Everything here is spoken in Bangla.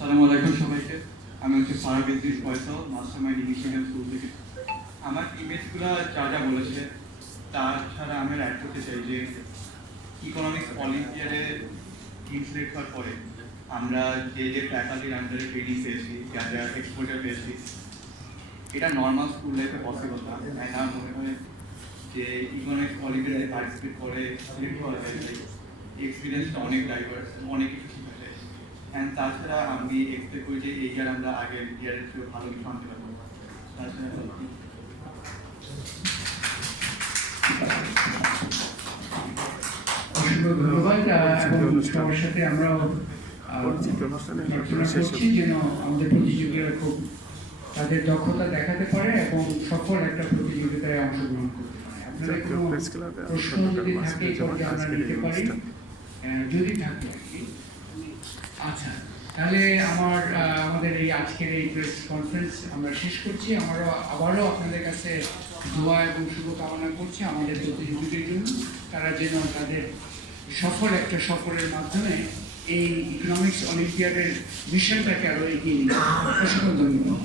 আসসালামু আলাইকুম সবাইকে। আমি হচ্ছে ফারাবিদ্দিন ফয়সাল, মাস্টারমাইন্ড ইনিশিয়েটিভ স্কুল থেকে। আমার টিমমেটসগুলো যা যা বলেছে তাছাড়া আমি অ্যাড করতে চাই যে ইকোনমিক্স অলিম্পিয়াডে টিম সিলেক্ট হওয়ার পরে আমরা যে যে ফ্যাকাল্টির আন্ডারে ট্রেনিং পেয়েছি, যা যা এক্সপোজার পেয়েছি, এটা নর্মাল স্কুল লাইফে পসিবল না। তাই না মনে হয় যে ইকোনমিক্স অলিম্পিয়াডে পার্টিসিপেট করে সিলেক্ট হওয়া যায়, এক্সপিরিয়েন্সটা অনেক ডাইভার্স, অনেক কিছু শেখা যায়। অ্যান্ড তাছাড়া আমি এক্সপেক্ট করি যে এই ইয়ার আমরা আগের ইয়ারের চেয়ে ভালো কিছু আনতে পারবো। তাছাড়া অসংখ্য ধন্যবাদ এবং সবার সাথে আমরাও প্রার্থনা করছি যেন আমাদের প্রতিযোগীরা খুব তাদের দক্ষতা দেখাতে পারে এবং সফল একটা প্রতিযোগিতায় অংশগ্রহণ করতে পারে। আপনাদের কোনো প্রশ্ন যদি থাকে তবে আমরা নিতে পারি, যদি থাকে আর কি। আচ্ছা, তাহলে আমাদের এই আজকের এই প্রেস কনফারেন্স আমরা শেষ করছি। আবারও আপনাদের কাছে দোয়া এবং শুভকামনা করছি আমাদের প্রতিযোগীদের জন্য, তারা যেন তাদের একটা সফরের মাধ্যমে এই ইকোনমিক্স অলিম্পিয়াডের মিশনটাকে আরো এগিয়ে নিয়ে। অসংখ্য ধন্যবাদ।